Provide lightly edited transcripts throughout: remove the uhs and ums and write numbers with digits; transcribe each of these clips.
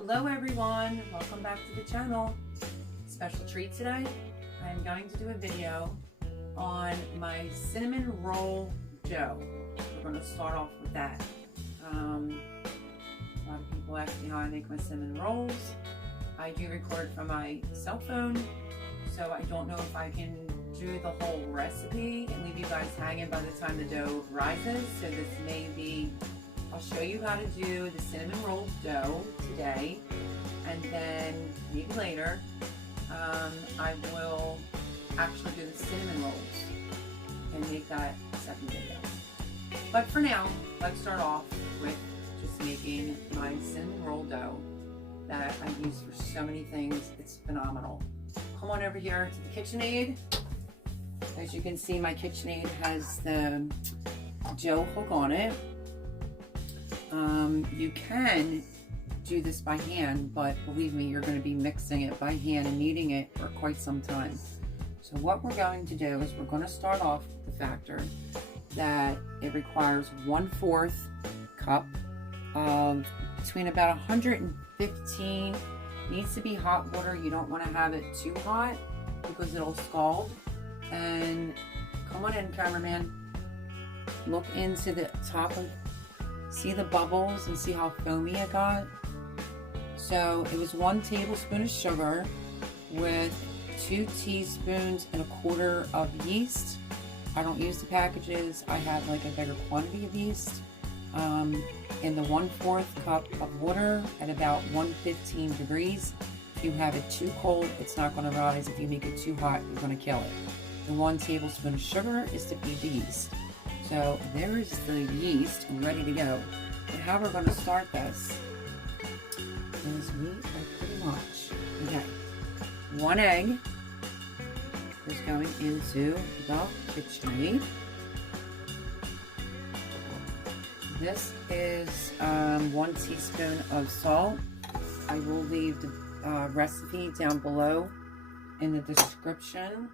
Hello everyone, welcome back to the channel. Special treat today. I'm going to do a video on my cinnamon roll dough. We're going to start off with that. A lot of people ask me how I make my cinnamon rolls. I do record from my cell phone, so I don't know if I can do the whole recipe and leave you guys hanging by the time the dough rises. So this may be, I'll show you how to do the cinnamon roll dough today, and then maybe later I will actually do the cinnamon rolls and make that second video. But for now, let's start off with just making my cinnamon roll dough that I use for so many things. It's phenomenal. Come on over here to the KitchenAid. As you can see, my KitchenAid has the dough hook on it. You can do this by hand, but believe me, you're going to be mixing it by hand and kneading it for quite some time. So what we're going to do is we're going to start off with the factor that it requires 1/4 cup of between about 115, needs to be hot water. You don't want to have it too hot because it'll scald. And come on in, cameraman. Look into the top of, see the bubbles and see how foamy it got. So it was 1 tablespoon of sugar with 2 teaspoons and 1/4 of yeast. I don't use the packages. I have like a bigger quantity of yeast. In the 1/4 cup of water at about 115 degrees. If you have it too cold, it's not going to rise. If you make it too hot, you're going to kill it. The 1 tablespoon of sugar is to feed the yeast. So there is the yeast ready to go. And how we're going to start this is we are pretty much, okay, 1 egg is going into the KitchenAid. This is 1 teaspoon of salt. I will leave the recipe down below in the description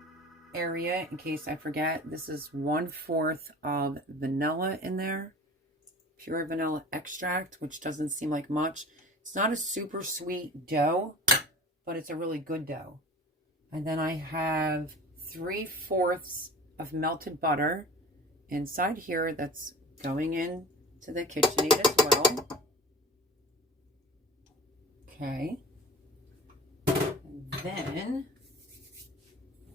area in case I forget. This is 1/4 of vanilla in there, pure vanilla extract, which doesn't seem like much. It's not a super sweet dough, but it's a really good dough. And then I have 3/4 of melted butter inside here that's going in to the KitchenAid as well. Okay. And then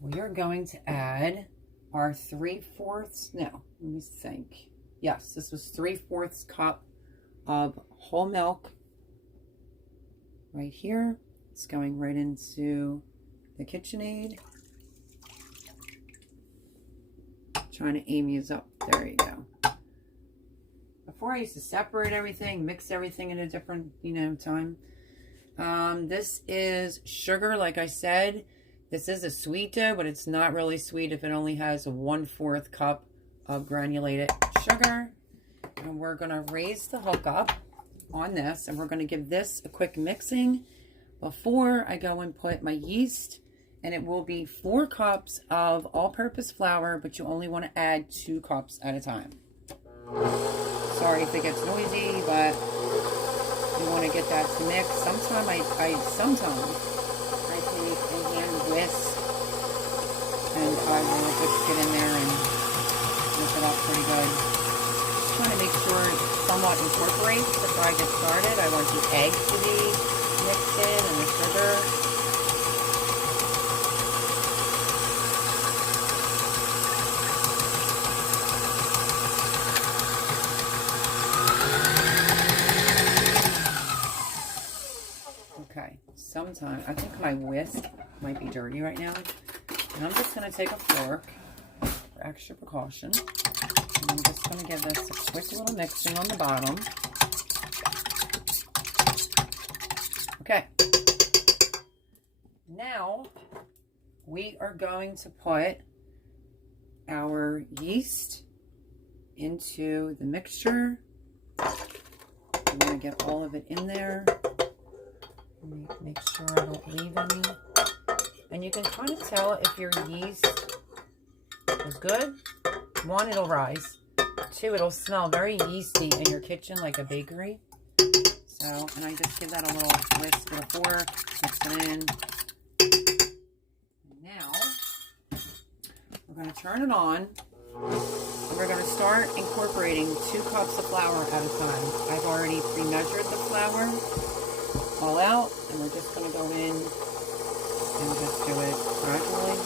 we are going to add our 3/4, no, let me think. Yes, this was 3/4 cup of whole milk right here. It's going right into the KitchenAid. Trying to aim you up. There you go. Before I used to separate everything, mix everything in a different, time. This is sugar, like I said. This is a sweet dough, but it's not really sweet if it only has a 1/4 cup of granulated sugar. And we're going to raise the hook up on this, and we're going to give this a quick mixing before I go and put my yeast. And it will be 4 cups of all-purpose flour, but you only want to add 2 cups at a time. Sorry if it gets noisy, but you want to get that to mix. Sometimes I take a hand whisk, and I will just get in there and whip it up pretty good. Just trying to make sure it somewhat incorporates before I get started. I want the egg to be mixed in and the sugar. Okay, sometimes I think my whisk might be dirty right now, and I'm just going to take a fork for extra precaution, and I'm just going to give this a quick little mixing on the bottom. Okay, now we are going to put our yeast into the mixture. I'm going to get all of it in there. Make sure I don't leave any. And you can kind of tell if your yeast is good. 1, it'll rise. 2, it'll smell very yeasty in your kitchen like a bakery. So, and I just give that a little whisk with a fork, mix it in. And now, we're going to turn it on. And we're going to start incorporating 2 cups of flour at a time. I've already pre-measured the flour all out, and we're just going to go in and just do it gradually.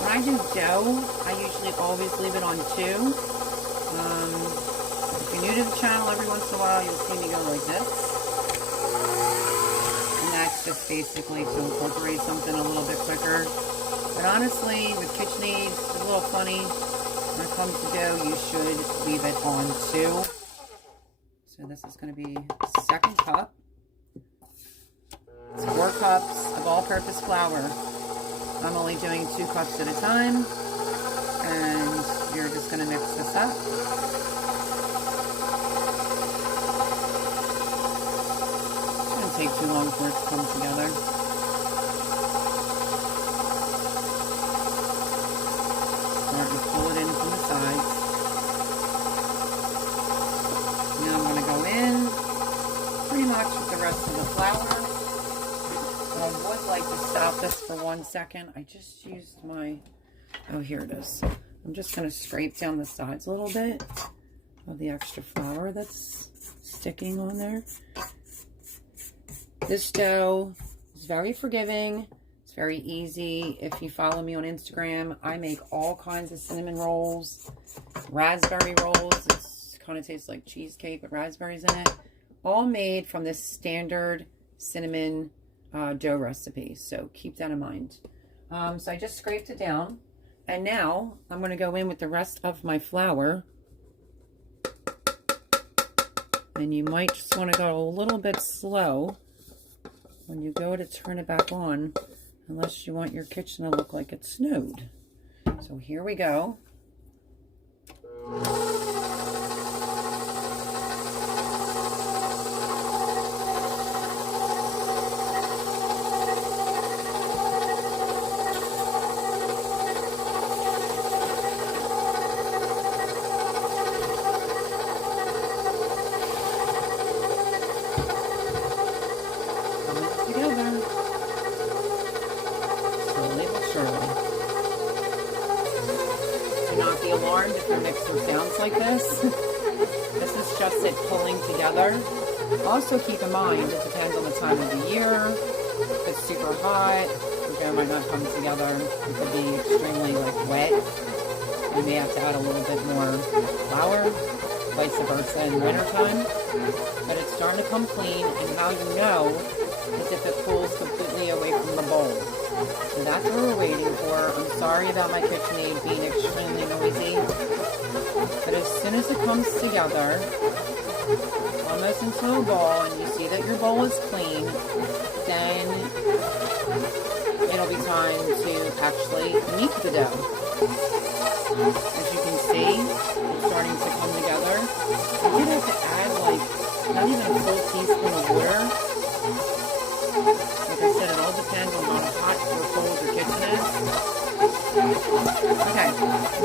When I do dough, I usually always leave it on 2. If you're new to the channel, every once in a while you'll see me go like this. And that's just basically to incorporate something a little bit quicker. But honestly, with KitchenAid, it's a little funny. When it comes to dough, you should leave it on 2. So this is going to be 2nd cup. It's 4 cups of all-purpose flour. I'm only doing 2 cups at a time. And you're just going to mix this up. Take too long for it to come together. Start to pull it in from the sides. Now I'm going to go in pretty much with the rest of the flour. But I would like to stop this for 1 second. I just used my, oh, here it is. I'm just going to scrape down the sides a little bit of the extra flour that's sticking on there. This dough is very forgiving. It's very easy. If you follow me on Instagram, I make all kinds of cinnamon rolls, raspberry rolls. It kind of tastes like cheesecake with raspberries in it. All made from this standard cinnamon dough recipe. So keep that in mind. So I just scraped it down. And now I'm going to go in with the rest of my flour. And you might just want to go a little bit slow when you go to turn it back on, unless you want your kitchen to look like it snowed. So here we go. Alarmed if your mixer sounds like this. This is just it pulling together. Also keep in mind, it depends on the time of the year. If it's super hot, the dough might not come together. It could be extremely wet. You may have to add a little bit more flour, vice versa in winter time. But it's starting to come clean, and how you know is if it pulls completely away from the bowl. So that's what we're waiting for. I'm sorry about my KitchenAid being extremely noisy. But as soon as it comes together, almost into a ball, and you see that your bowl is clean, then it'll be time to actually knead the dough. As you can see, it's starting to come together. You have to add not even a full teaspoon of water. Like I said, it all depends on how hot or cold your kitchen is. Okay,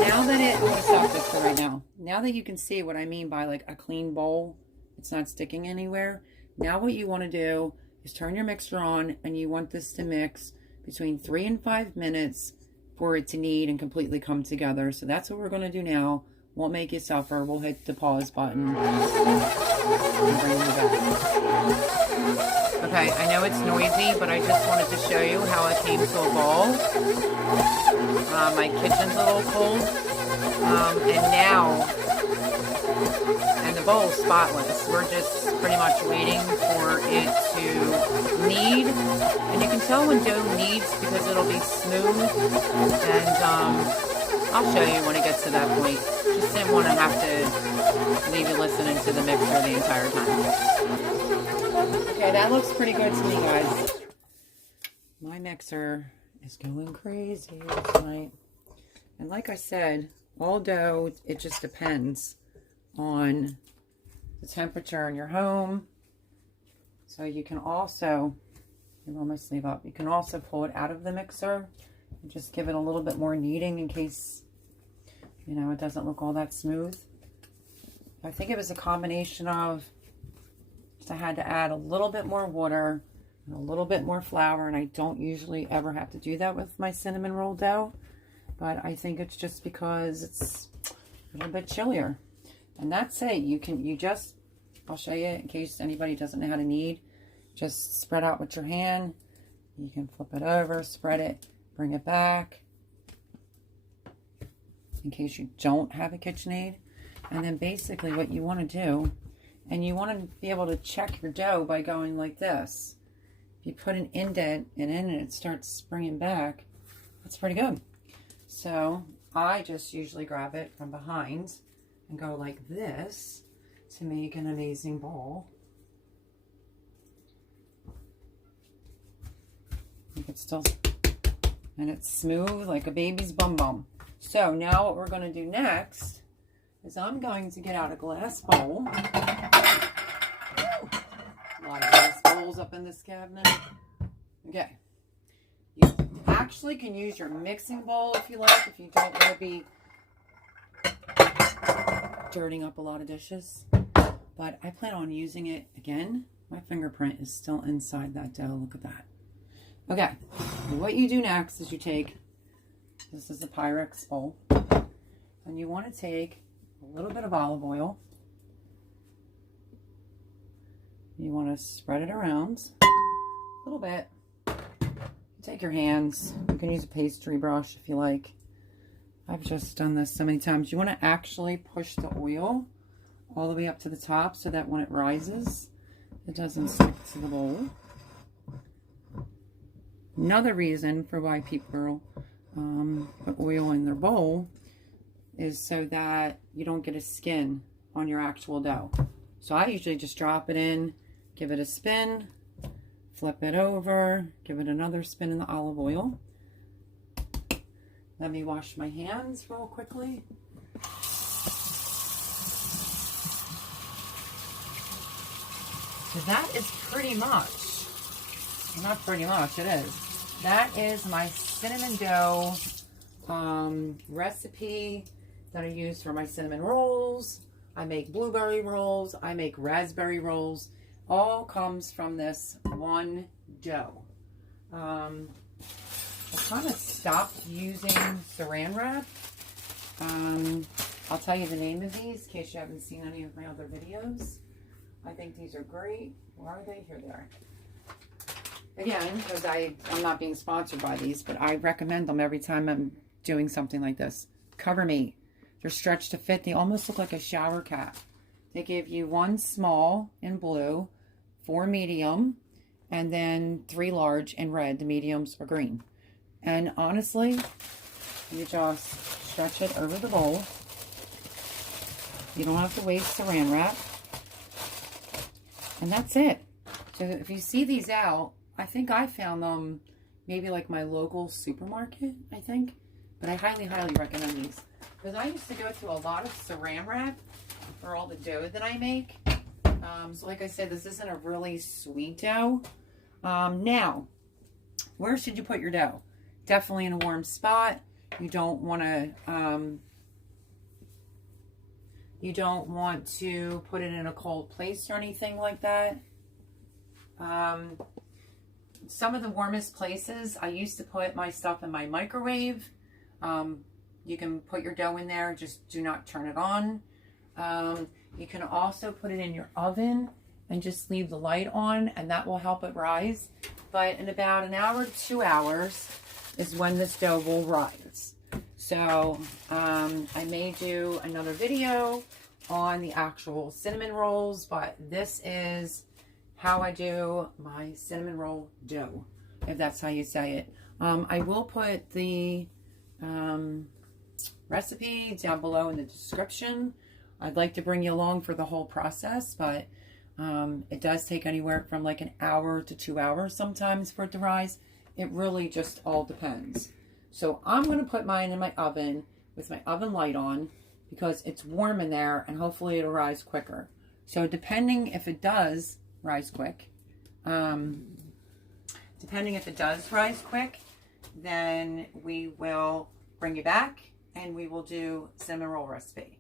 now that I'm going to stop this for right now. Now that you can see what I mean by a clean bowl, it's not sticking anywhere. Now what you want to do is turn your mixer on, and you want this to mix between 3 and 5 minutes for it to knead and completely come together. So that's what we're going to do now. Won't make you suffer. We'll hit the pause button and bring you back. Okay, I know it's noisy, but I just wanted to show you how it came to a ball. My kitchen's a little cold. And the bowl's spotless. We're just pretty much waiting for it to knead. And you can tell when dough kneads because it'll be smooth. And I'll show you when it gets to that point. Just didn't want to have to leave you listening to the mixer the entire time. Okay, that looks pretty good to me, guys. My mixer is going crazy tonight. And like I said, all dough, it just depends on the temperature in your home. So you can also, roll my sleeve up. You can also pull it out of the mixer and just give it a little bit more kneading in case, you know, it doesn't look all that smooth. I think it was a combination of just I had to add a little bit more water and a little bit more flour, and I don't usually ever have to do that with my cinnamon roll dough, but I think it's just because it's a little bit chillier. And that's it. I'll show you in case anybody doesn't know how to knead. Just spread out with your hand. You can flip it over, spread it, bring it back in case you don't have a KitchenAid. And then basically what you want to do, and you want to be able to check your dough by going like this. If you put an indent in it and it starts springing back, that's pretty good. So I just usually grab it from behind and go like this to make an amazing ball. It's still, and it's smooth like a baby's bum bum. So now what we're going to do next is I'm going to get out a glass bowl. A lot of glass bowls up in this cabinet. Okay. You actually can use your mixing bowl if you like, if you don't want to be dirtying up a lot of dishes. But I plan on using it again. My fingerprint is still inside that dough. Look at that. Okay, what you do next is you take, this is a Pyrex bowl, and you want to take a little bit of olive oil. You want to spread it around a little bit. Take your hands. You can use a pastry brush if you like. I've just done this so many times. You want to actually push the oil all the way up to the top so that when it rises, it doesn't stick to the bowl. Another reason for why people put oil in their bowl is so that you don't get a skin on your actual dough. So I usually just drop it in, give it a spin, flip it over, give it another spin in the olive oil. Let me wash my hands real quickly. So that is pretty much, not pretty much, it is. That is my cinnamon dough recipe that I use for my cinnamon rolls. I make blueberry rolls. I make raspberry rolls. All comes from this one dough. I kind of stopped using saran wrap. I'll tell you the name of these in case you haven't seen any of my other videos. I think these are great. Where are they? Here they are. Again, because I'm not being sponsored by these, but I recommend them every time I'm doing something like this. Cover Me. They're stretched to fit. They almost look like a shower cap. They give you 1 small in blue, 4 medium, and then 3 large in red. The mediums are green. And honestly, you just stretch it over the bowl. You don't have to waste saran wrap. And that's it. So if you see these out, I think I found them maybe like my local supermarket, I think. But I highly, highly recommend these. Because I used to go through a lot of saran wrap for all the dough that I make. So like I said, this isn't a really sweet dough. Now, where should you put your dough? Definitely in a warm spot. You don't want to put it in a cold place or anything like that. Some of the warmest places, I used to put my stuff in my microwave. You can put your dough in there, just do not turn it on. You can also put it in your oven and just leave the light on, and that will help it rise. But in about an hour to 2 hours is when this dough will rise. So I may do another video on the actual cinnamon rolls, but this is how I do my cinnamon roll dough, if that's how you say it. I will put the recipe down below in the description. I'd like to bring you along for the whole process, but it does take anywhere from like an hour to 2 hours sometimes for it to rise. It really just all depends. So I'm going to put mine in my oven with my oven light on because it's warm in there and hopefully it'll rise quicker. So depending if it does rise quick, then Depending if it does rise quick, then we will bring you back and we will do cinnamon roll recipe.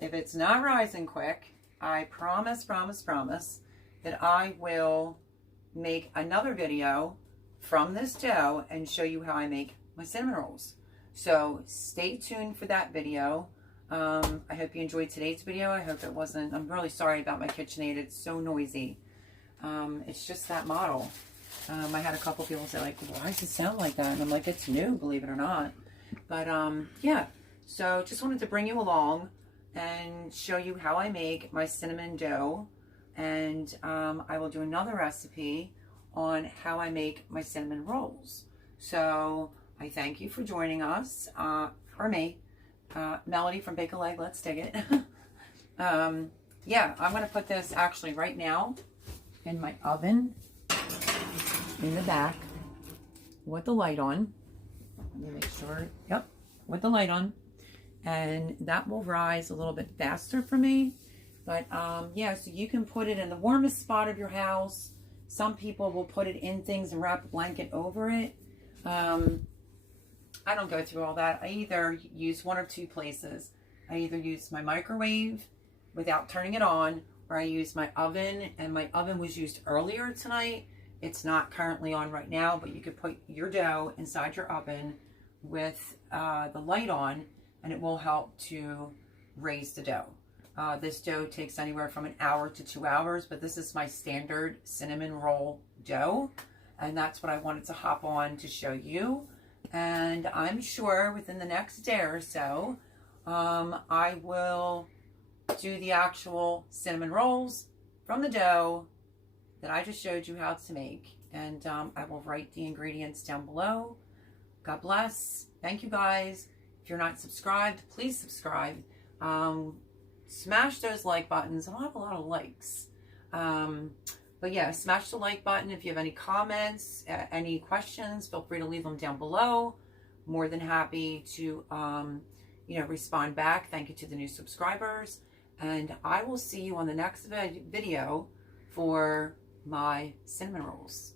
If it's not rising quick, I promise that I will make another video from this dough and show you how I make my cinnamon rolls. So stay tuned for that video. I hope you enjoyed today's video. I hope it wasn't, I'm really sorry about my KitchenAid. It's so noisy. It's just that model. I had a couple people say like, why does it sound like that? And I'm like, it's new, believe it or not. But yeah, so just wanted to bring you along and show you how I make my cinnamon dough. And I will do another recipe on how I make my cinnamon rolls. So I thank you for joining us, or me, Melody from Bake a Leg, Let's Dig It. Yeah, I'm going to put this actually right now in my oven in the back with the light on. Let me make sure, yep, with the light on. And that will rise a little bit faster for me. But yeah, so you can put it in the warmest spot of your house. Some people will put it in things and wrap a blanket over it. I don't go through all that. I either use one or two places. I either use my microwave without turning it on, or I use my oven, and my oven was used earlier tonight. It's not currently on right now, but you could put your dough inside your oven with the light on, and it will help to raise the dough. This dough takes anywhere from an hour to 2 hours, but this is my standard cinnamon roll dough, and that's what I wanted to hop on to show you. And I'm sure within the next day or so, I will do the actual cinnamon rolls from the dough that I just showed you how to make. And I will write the ingredients down below. God bless. Thank you guys. If you're not subscribed, please subscribe. Smash those like buttons. I don't have a lot of likes. But yeah, smash the like button. If you have any comments, any questions, feel free to leave them down below. More than happy to, you know, respond back. Thank you to the new subscribers. And I will see you on the next video for my cinnamon rolls.